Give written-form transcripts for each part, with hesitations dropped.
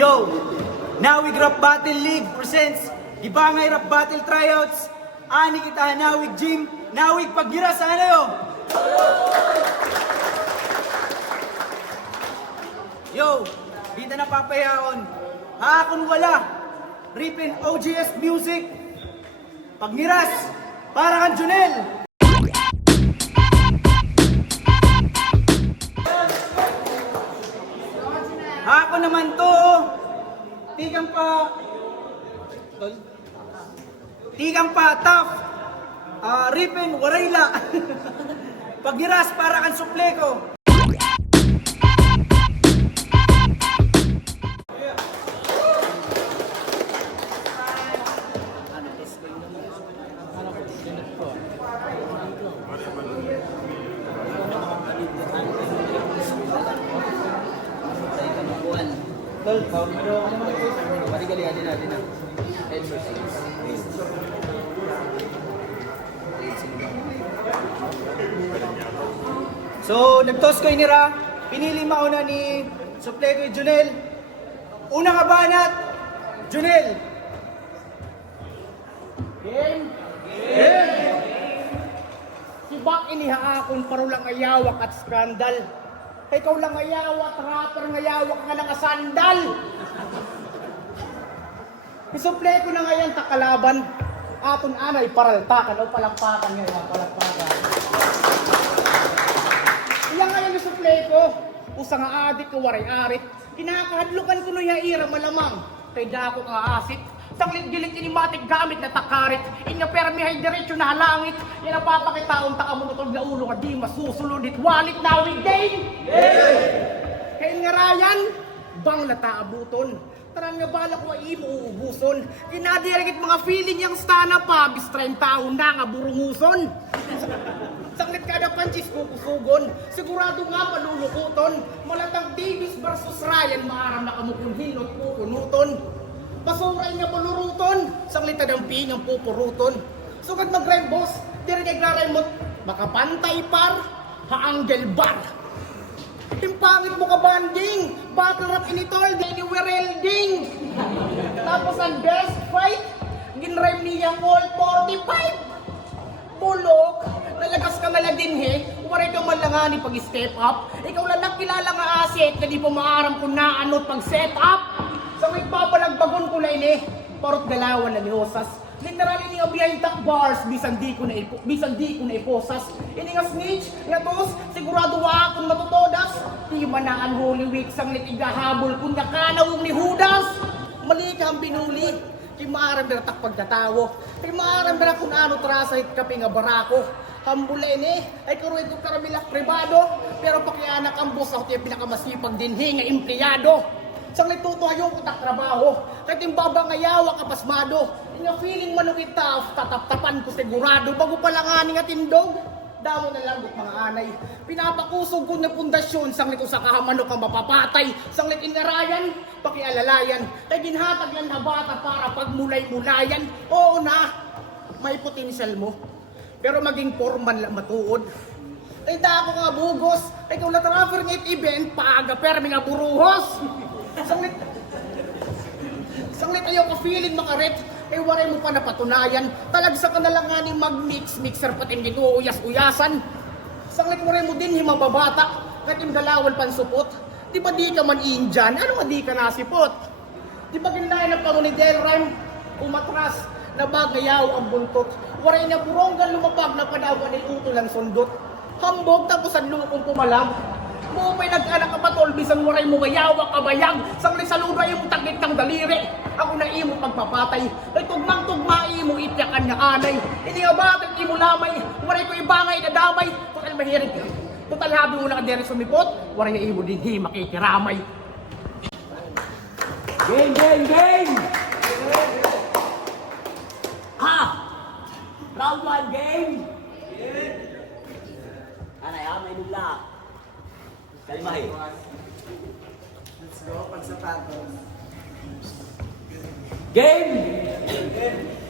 Yo! Nawig Rap Battle League presents Ibangay Rap Battle Tryouts. Ani kita Nawig Gym, Nawig Paggira sa ano yo? Yo! Di na napapayaon. Hakon wala. Ripin OGS Music. Pagniras, para kang Junel. Ako naman to, tigang pa, tough, Ripin, Warayla, Pagniras, para kang Supleko. Tol, pero ano naman ito? Baligali natin na. So, nag-toss ko inira. Pinili mauna ni Supleko y Junel. Unang kabanat, Junel. Game! Game! Si Bak inihaakon parulang ayawak at skandal. Ikaw lang ayawak, rapper ngayawak nga lang asandal. Isupleko na ngayon takalaban. Aton anay paraltakan o palakpakan ngayon, palakpakan. Iyan ngayon isupleko. Usa nga adik ko waray-arit. Kinakahadlukan ko no yaira malamang. Kay dako nga asit. Sanglit-gilit inimatik gamit na takarit. Inya permihay diretsyo na halangit. Yan ang papakitaon takamunutog na ulo nga di masusulunit. Walit nawig din! Kaya nga Ryan, bang nataabuton. Tanan nga bala ko ay imuubuson. Kinadirigit mga feeling yung stana pa. Bistrain taon na nga burunguson. Sanglit kada panchis kukusugon. Sigurado nga malulukuton. Malatang Davis versus Ryan. Maaram na kamukunhin at kukunuton. Pasuray nga maluruton, sanglit ng pinyang pupuruton. Sugad mag-rhyme boss, diri kay rhyme mo, makapantay par, haanggel bar. Timpangit mo ka banding, battle rap initol, di werelding. Tapos ang best fight, ginrhyme niyang all 45. Bulok, nalagas ka nga lang din he, waray kang malangani pag-step up. Ikaw lang nakilala nga asset, na di po maaram kung naanot pag-set up. Sa may papalagbagon ko na ini, parot galawan na ni Hosas. Literally ni behind top bars, bisan di ko na iposas. Ini nga snitch, nga tos, sigurado wa akong matutodas. Di manaan Holy Week, sanglit igahabol kung nakanawong ni Judas. Mali ka ang binuli, di maaram na takpagkatawo. Di maaram na kung ano trasa kapi nga barako. Hambula ini, ay karuin ko karamilak privado. Pero pakianak ang boss ako tiya pinakamasipag dinhi nga empleyado. Sanglit tutuhayo ko tak trabaho. Kahit yung baba ngayawa kapasmado. Yung feeling manukit taf, tatap-tapan ko sigurado. Bago pala nga nga tindog. Damo na lang mga anay. Pinapakusog ko na pundasyon. Sanglit ko sa kahamano kang mapapatay. Sanglit inarayan, pakialalayan. Kaya ginhatag lang na bata para pagmulay-mulayan. Oo na, may potential mo. Pero maging formal lang matuod. Ay dako nga bugos. Ay kung na-transfer ng event, paaga permi nga buruhos. Sanglit ayaw ka feeling makaret, eh waray mo pa napatunayan. Talagsa ka na lang nga ni mag-mix, mixer pating ginuuyas-uyasan. Sanglit waray mo din himababata, kahit yung dalawan pansupot. Di ba di ka man Indian? Ano nga di ka nasipot? Di ba ginaya ng pango ni Del Rhyme? Umatras, nabagayaw ang buntot. Waray na buronggan lumabag na panawa ni utol ang sundot. Hambog tapos ang lukong pumalag. Mo pa'y nag-anak ka patol, bisan waray mo gayawak kabayag. Sangli sa ludo ay mo tagit kang daliri. Ako na imo pagpapatay. Ay tugmang-tugma imo ityakan nga anay. Hindi nga batang imo lamay. Waray ko ibangay na damay. Total mahirig. Total habi mo na ka dere sumipot. Waray na imo din hi makikiramay. Game, game, game! Ha! Round 1 game! Anay, may dugla. Kalimahi. Let's go, pagsapatos. Game!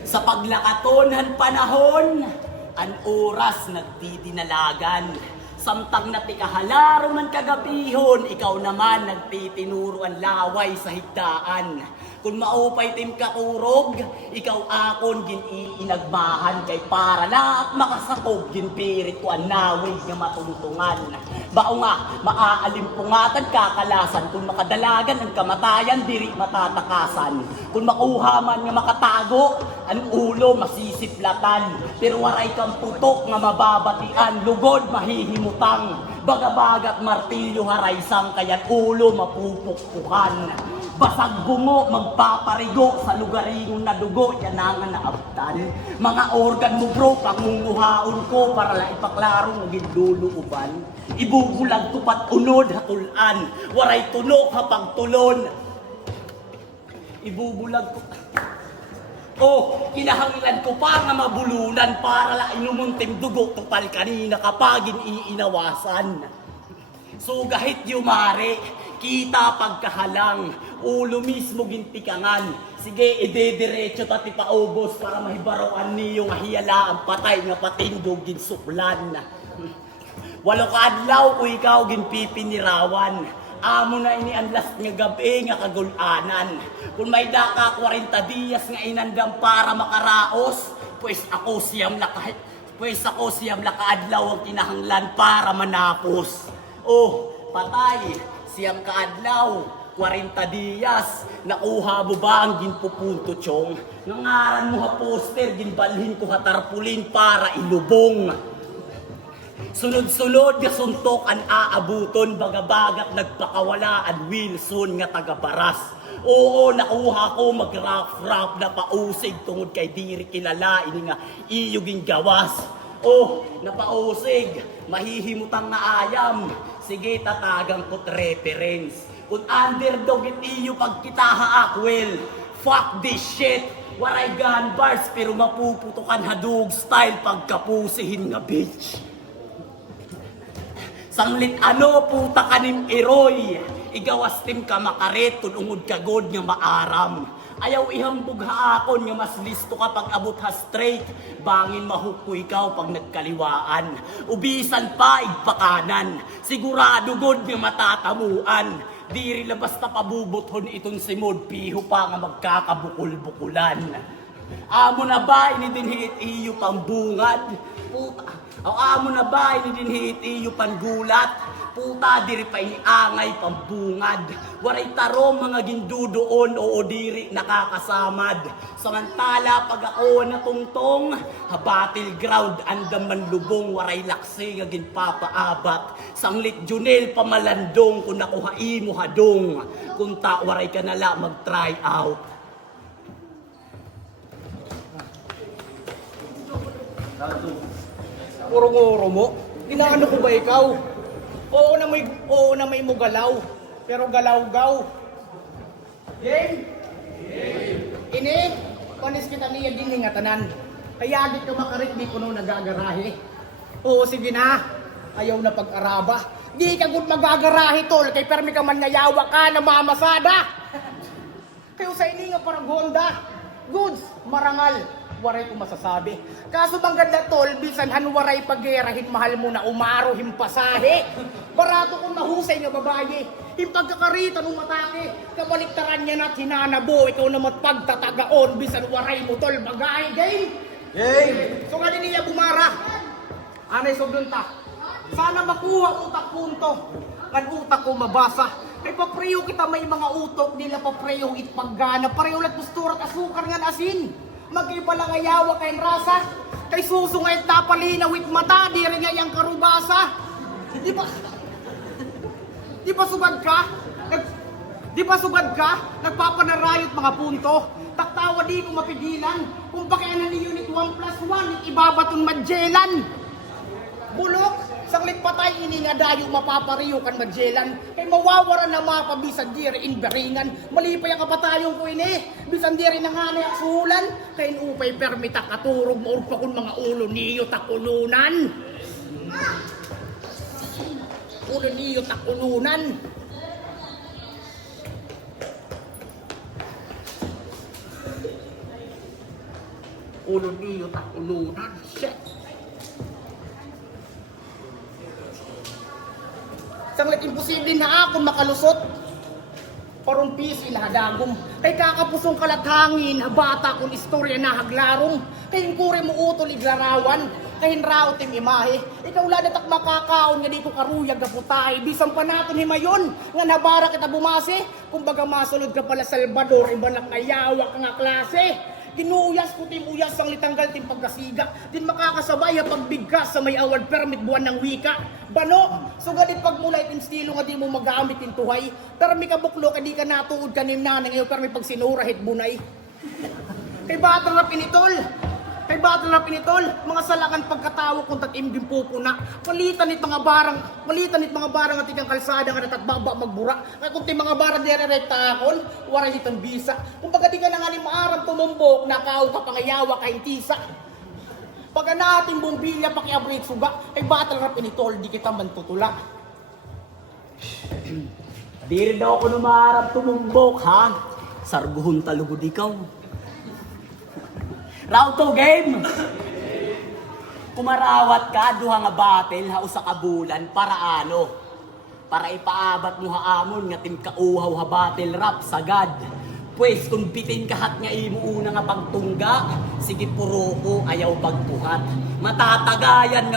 Sa paglakaton han panahon, ang oras nagdidinalagan. Samtang natikahalaro man kagabihon, ikaw naman nagtitinuro ang laway sa higdaan. Kung maupay tim kakurog, ikaw akon giniinagbahan kay para na makasakog ginpirit ko ang nawig nga matungtungan. Bao nga, maaalimpungatag kakalasan, kung makadalagan ang kamatayan, diri matatakasan. Kung makuha man nga makatago, ang ulo masisiplatan. Pero waray kang putok nga mababatian, lugod mahihimutang. Bagabagat martilyo haraysang, kaya't ulo mapupukpukan. Basag bungo, magpaparigo sa lugaring na dugo, yan ang naabtan. Mga organ mo bro, pangunguhaon ko para la ipaklaro ng ginduluuban. Ibubulag ko pat unod hatulan, waray tunok hapag tulon. Ibubulag ko... Oh, kinahangilan ko pa nga mabulunan para la inumuntim dugo tupal kanina kapagin iinawasan. So gahit yumari, kita pagkahalang, ulo mismo gintikangan. Sige, idediretso tati paubos para mahibaroan niyo nga hiyala ang patay nga patindog ginsuklan. Walo ka adlaw ko ikaw ginpipinirawan. Amo na ini ang last nga gabi nga kagulanan. Kung may daka 40 diyas nga inandam para makaraos, pues ako siyam lakaadlaw ang kinahanglan para manapos. Oh, patay, siyam kaadlaw, 40 diyas, nakuha mo ba ang ginpupunto chong? Nangaran mo ha poster, ginbalhin ko ha tarpulin para ilubong. Sunod-sunod nga suntok ang aabuton, bagabagat nagpakawala ang Wilson nga tagabaras. Oo, nakuha ko mag-rap-rap na pausig tungod kay diri kilala ini nga iyuging gawas. Oh, napausig, mahihimutang na ayam. Sige, tatagang ko't reference. Kung underdog it iyo pagkitaha akwel, fuck this shit. Waray gun bars pero mapuputukan hadug style pagkapusihin nga bitch. Sanglit ano puta kanim iroy, igawas tim ka makaret tunungod kagod nga maaram. Ayaw ihambog haakon nga mas listo ka pag abot ha straight, bangin mahukko ikaw pag nagkaliwaan. Ubisan pa igpakanan, sigurado god nga matatamuan. Diri la basta pabubuthon itong simod, piho pa nga magkakabukul-bukulan. Amo na ba inidinhit iyo pambungad? Puta. Ang amo na ba inidinhit iyo pangulat? Puta, diri pa iniangay pambungad. Waray tarong mga gindudoon o diri nakakasamad. Samantala pag ako natungtong, habatil ground andam man lubong, waray laksi nga ginpapaabat. Sanglit junel pamalandong kung nakuhai mo hadong. Kung ta waray ka nala mag-try out. Urong-uro mo? Inaano ko ba ikaw? Oo na may mo galaw. Pero galaw-gaw. Game? Ini, panis kita niya din nga tanan. Kaya di ka makarit, di ko nung nagagarahe. Oo, sige na. Ayaw na pag-araba. Di ka good magagarahe, tol. Kay permi ka man ngayawa ka na mamasada. Kayo sa ini nga parang Honda. Goods, marangal. Waray ko masasabi. Kaso bang ganda tol, bisan hanwaray pagerahin, mahal mo na umaro himpasahe. Barato kong mahusay nga babae. Himpagkakarita nung matake, kabaliktaran niya na't hinanabo, ikaw naman pagtatagaon, bisan waray mo tol, bagay, game? Game! So nga din niya bumara. Anay sobrunta. Sana makuha utak punto. Ngan utak ko mabasa. Kay papreyo kita may mga utok, nila papreyo itpaggana. Pareho lat gusto at asukar ngan asin. Mag-iba lang ayawa kay rasa, kay susungay tapalina with mata, di rin nga yung karubasa. Di ba sugad ka? Nagpapanarayot mga punto. Taktawa di ko mapigilan. Kung pakainan ni Unit 1+1, ibabaton madjelan. Bulok, sanglit patay ini nga dayo mapapariyo kan madjelan. Kay mawawara na mapabisan diri in beringan. Malipay ang kapatayong ko ini. Bisan diri na nga na sulan. Kay upay permita katurog maurog pa kun mga ulo niyo takulunan. Ulo niyo takulunan. Ulo niyo takulunan. Shit. Sanglit imposible na akong makalusot. Parumpisi na hadagom. Kay kakapusong kalathangin, bata kung istorya na haglarong. Kay kure mo utol iglarawan. Kay hinraot tim imahe. Ikaw ladat ak makakaon nga di ko karuyag gaputay. Bisan pa naton himayon nga nabara kita bumase. Kumbaga masulod ka pala Salvador, iba na kayawa ka nga klase. Ginuuyas ko tim uyas ang litanggal tim pagkasiga. Din makakasabay ha pagbigkas sa may award permit buwan ng wika. Bano, sugalit pagmulay tim stilo nga di mo magamit tin tuhay. Pero may kabuklo ka di ka natuod ka nim nanang iyo pero may pag sinurahit bunay. Kay batang na pinitol. Kay batang na pinitol, mga salakan pagkatawo kung tatim din pupuna. Palitan nit mga barang at ikang kalsada nga natagbaba magbura. Kaya kung ti mga barang dire-rekta akon, waray itong bisa. Kung baga di ka na nga ni maarang tumumbok, nakaaw ka pangayawa ka intisa. Pagka natin bumbilya pakiabrit suga, kay batang na pinitol, di kita man tutula. Di rin daw ako numarap tumumbok, ha? Sarguhon talugod ikaw. Round 2 game! Kumarawat ka, duha nga battle, hao sa kabulan, para ano? Para ipaabat mo haamon nga timkauhaw ha battle rap sagad. Pues kung bitin kahat nga imo una nga pagtungga, sige puro ko ayaw pagbuhat. Matatagayan,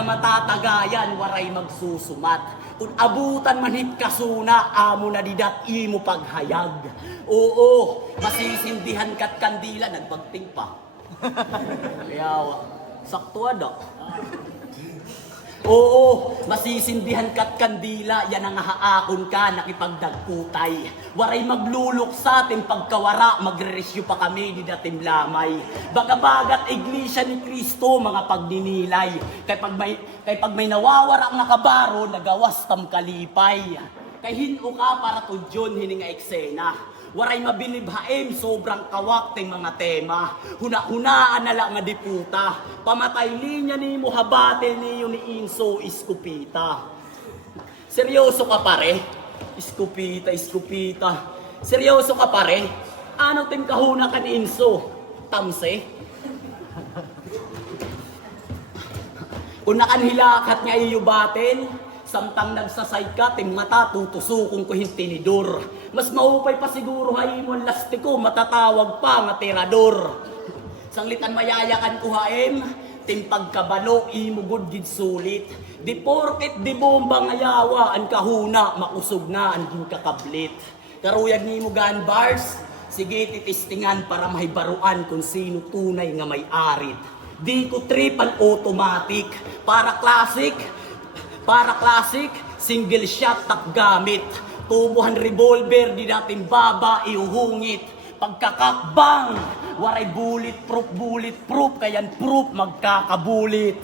waray magsusumat. Kung abutan manhip kasuna, amo na didat imo paghayag. Oo, masisindihan kat kandila, nagbagting pa. Kaya, sakto ada. Oo, masisindihan kat kandila, yan ang haakon ka, nakipagdagputay. Waray maglulok sa ating pagkawara, magre-rescue pa kami, di datim lamay. Bagabagat iglesia ni Kristo, mga pagninilay. Kay pag may nawawara ang nakabaro, nagawas tam kalipay. Kay hinu ka para tudyon, hininga eksena. Waray mabilib haim, sobrang kawak ting mga tema. Huna-hunaan na lang nga diputa. Pamatay niya ni mo habate niyo ni Inso Iskupita. Seryoso ka pare? Iskupita. Seryoso ka pare? Ano ting kahuna ka ni Inso? Tamse? Kung nakanhilakat nga iyo batin, samtang nagsasay ka, ting mata tutusukong ko hintinidor. Mas maupay pa siguro hayimon lastiko, matatawag pa nga tirador. Sanglitan mayayakan ko haim, ting pagkabalo, imugod gid sulit. Di porket di bomba nga yawa, ang kahuna, makusog na, ang kakablit. Karuyag ni mo gan bars, sige titistingan para mahibaruan kung sino tunay nga may arit. Di ko tripan automatic, para classic, single shot tak gamit. Tubuhan revolver, di natin baba, iuhungit. Pagkakakbang, waray bulletproof, kayan proof, magkakabulit.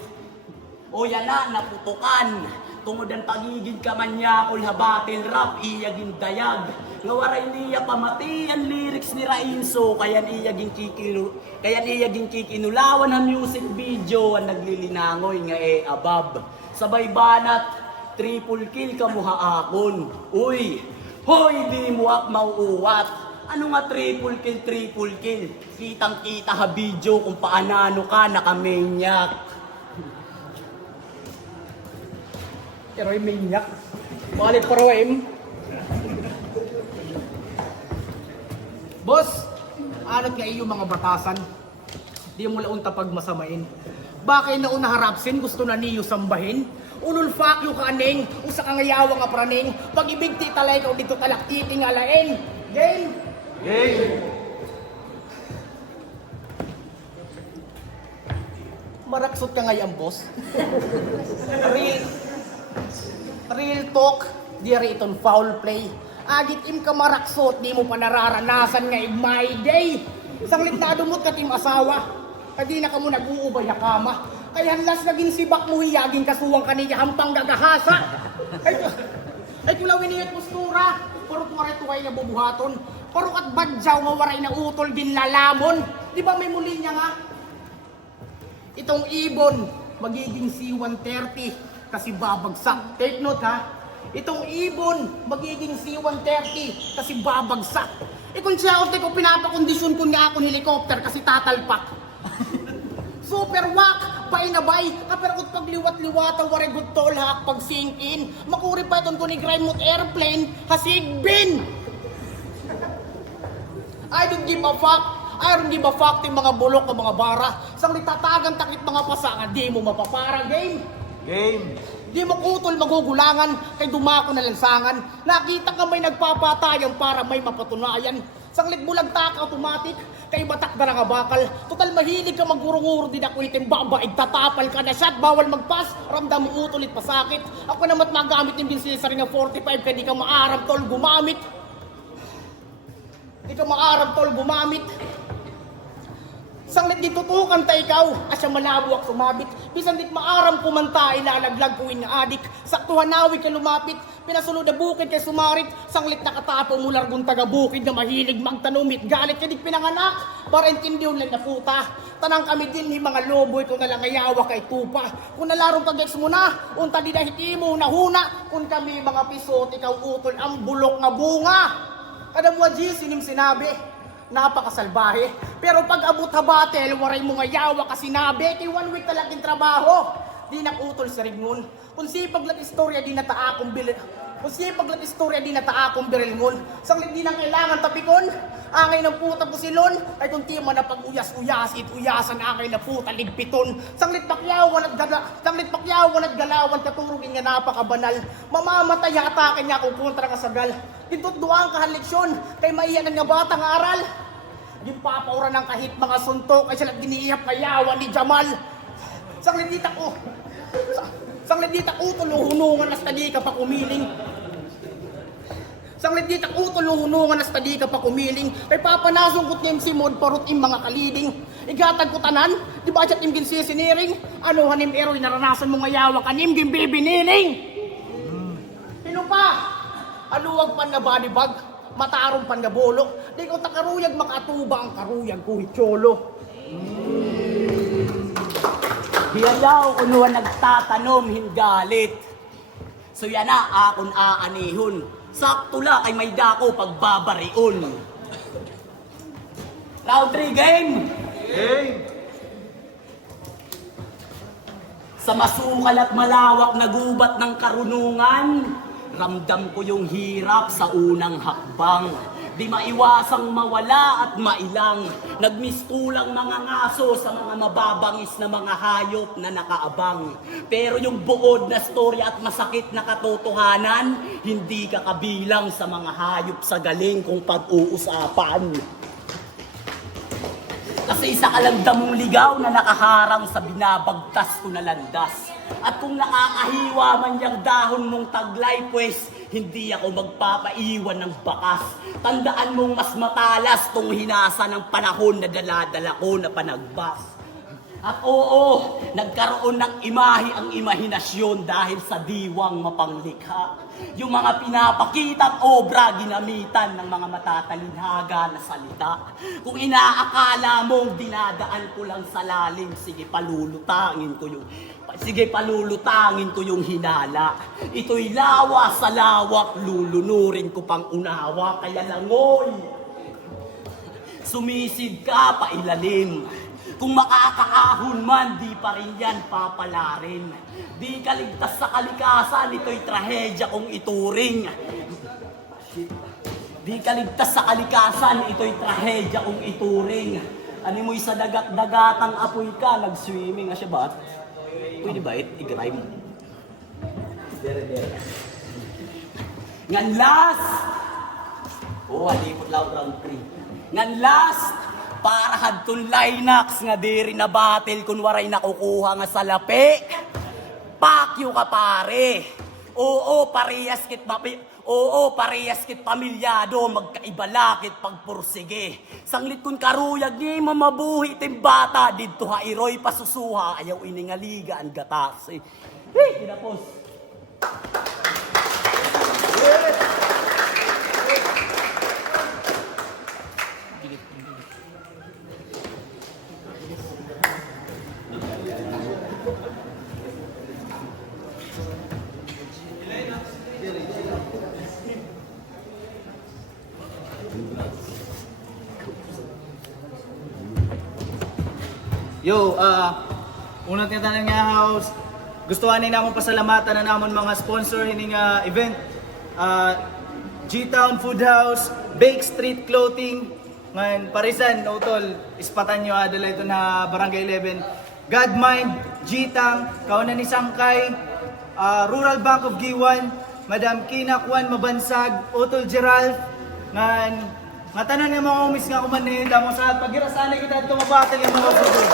O yan na, naputukan. Tungod ang pagiging kamanyakol habatil rap, iyaging dayag. Nga waray niya pamati ang lyrics ni Rainso, kayan iyaging kikinulawan ang music video, ang naglilinangoy nga above. Sabay banat, triple kill ka mo haakon. Uy, hoy di mo ak mauuwat. Ano nga triple kill? Kitang kita ha video kung paanano ka nakamanyak. Pero yung minyak. Malit paroem. Boss, anot nga iyo mga batasan. Di mo launta pag masamain. Bakit na unaharapsin gusto na niyo sambahin? Unul fuck you kaning, usa ka ngayawa nga praning. Pag-ibig ti talay ka dito talaktiting alain. Game! Maraksot ka ngayon, boss. Real talk, di iton foul play. Agit im ka maraksot, di mo pa nararanasan nga my day. Sanglit na dumot ka tim asawa. Kadi na ka mo nag-uubay na kama. Kaya hanlas naging sibak mo hiyaging kasuwang kaniya hampang gagahasa. Ay kulawin niya't postura. Puro tuwari-tuway na bubuhaton. Puro at badyaw nga waray na utol din lalamon. Di ba may muli niya nga? Itong ibon, magiging C-130 kasi babagsak. Take note ha. Itong ibon, magiging C-130 kasi babagsak. Kung siya ko pinapakondisyon ko nga akong helicopter kasi tatalpak. Super whack! painabay, kaperakot pagliwat-liwata, waregot tol hak pag sink in. Makuri pa iton ko ni grind mo't airplane, hasigbin. I don't give a fuck. I don't give a fuck ting mga bulok o mga bara. Sang litatagan takit mga pasangan, di mo mapapara game. Game. Di mo utol magugulangan, kay dumako na lansangan. Nakita ka may nagpapatayan para may mapatunayan. Sanglit bulag taka automatic, kay batak na nga bakal. Total mahilig ka magurunguro din ako itim babaig, tatapal ka na shot, bawal magpas, ramdam mo utulit pasakit. Ako naman magamit ng binsisa rin ng 45, kaya di ka maarap tol gumamit. Di ka maarap tol gumamit. Sanglit di tutukan ta ikaw, asya malabo ak sumabit. Bisan dit maaram kumanta, ilalaglag kuwin nga adik. Saktuhan nawi ka lumapit, pinasunod na bukid kay sumarit. Sanglit nakatapo mo largong taga bukid na mahilig magtanumit. Galit ka dik pinanganak, para intindiyon lang na puta. Tanang kami din ni mga loboy kung nalang ayawa kay tupa. Kung nalarong pag-ex mo na, unta di dahiti mo nahuna. Kung kami mga pisot, ikaw utol ang bulok nga bunga. Kada mo G, sinim sinabi. Napakasalbahe. Pero pag abot ha battle, waray mo nga yawa ka sinabi. Kay 1 week talagang trabaho. Di nakutol sa rignon. Kung sipag lat istorya, di nataakong bilil. Kung sipag lat istorya, di nataakong birilngon. Sanglit di nang kailangan tapikon. Angay ng puta pusilon. Ay kung tima na pag-uyas-uyas, it-uyasan angay na puta ligpiton. Sanglit pakyawan at galawan, katurugin nga napakabanal. Mamamatay atake niya kung kontra nga sagal. Dito't duang kahaleksyon, kay maiyan nga batang aral. Di papaura ng kahit mga suntok, ay sila diniihap kayawan ni Jamal. Sanglit dita utuluhunungan as tadi ka pa kumiling. Sanglit dita utuluhunungan as tadi ka pa kumiling. Kay papanasungkot niya si Mod parut im mga kaliding. Igatag ko tanan, di ba dyan im ginsisiniring? Ano hanim eroy naranasan mo nga yawa kanim gimbibiniling? Sino pa? Aluwag pan nga banibag, matarong pan nga bolok. Di ko takaruyag makatuba ang karuyag ko hitsolo. Hiyaw kunuha nagtatanom hingalit. So yan na akon aanihon. Sakto la kay may dako pagbabarion. Round 3 game. Game. Sa masukal at malawak na gubat ng karunungan, ramdam ko yung hirap sa unang hakbang. Di maiwasang mawala at mailang. Nagmistulang mga ngaso sa mga mababangis na mga hayop na nakaabang. Pero yung buod na storya at masakit na katotohanan, hindi ka kabilang sa mga hayop sa galing kung pag-uusapan. Kasi isa ka lang damong ligaw na nakaharang sa binabagtas ko na landas. At kung nakakahiwa man yung dahon mong taglay, pues hindi ako magpapaiwan ng bakas. Tandaan mong mas matalas tong hinasa ng panahon na daladala ko na panagbas. At oo, nagkaroon ng imahe ang imahinasyon dahil sa diwang mapanglikha. Yung mga pinapakitang obra ginamitan ng mga matatalinhaga na salita. Kung inaakala mong dinadaan ko lang sa lalim, sige palulutangin ko yung hinala. Ito'y lawa sa lawak, lulunurin ko pang unawa, kaya langoy. Sumisid ka pa ilalim. Kung makakaahon man, di pa rin yan papalarin. Di kaligtas sa kalikasan, ito'y trahedya kong ituring. Di kaligtas sa kalikasan, ito'y trahedya kong ituring. Ano mo'y sa dagat-dagatang apoy ka, nag-swimming nga siya ba? Pwede ba i-grime? Ngan last! Oh, halipot lang round 3. Ngan last! Para hadton Linux nga diri na battle kun waray nakukuha nga sa lapi. Pakyo ka pare. Oo, parehas kit pamilyado, magkaibalakit pagpursige. Sanglit kun karuyag ni mamabuhi tim bata didto ha iroy pasusuha ayaw iningaliga ang gatas. Hey, kinapos. Yo, Unang tinatanan nga house, gustuhan ni namon pasalamatan na namon mga sponsor hining event. G-Town Food House, Bake Street Clothing, ngayon Parisan, Utol, ispatan nyo adala ito na Barangay 11. Godmind, G-Tang, Kaunan ni Sangkay, Rural Bank of Giwan, Madam Kina Kwan Mabansag, Utol Gerald, ngayon, nga tanan nga mga umis nga kumanin, damo sa pagirasanay kita ito mabatal yung mga food.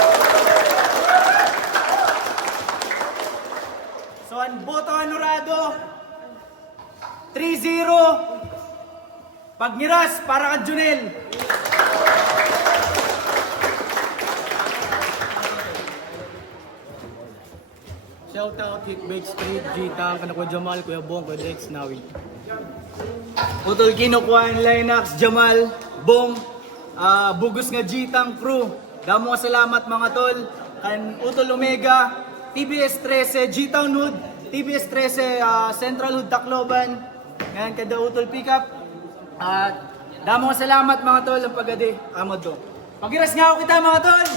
So, ang boto anurado, 3-0. Pagniras para kang Junel. Shout out Hit Bake Street, G-Tang, Kuya Jamal, Kuya Bong, Kuya Dex, Nawi. Utol Kinokwan, Linux, Jamal, Bong, Bugos nga G-Tang crew. Damo nga salamat mga tol. Kan Utol Omega, TBS 13, G-Town Hood, TBS 13, Central Hood Tacloban. Ngayon kada Utol Pickup. Damo nga salamat mga tol ang pagadi. Amod do. Pagiras nga ako kita mga tol.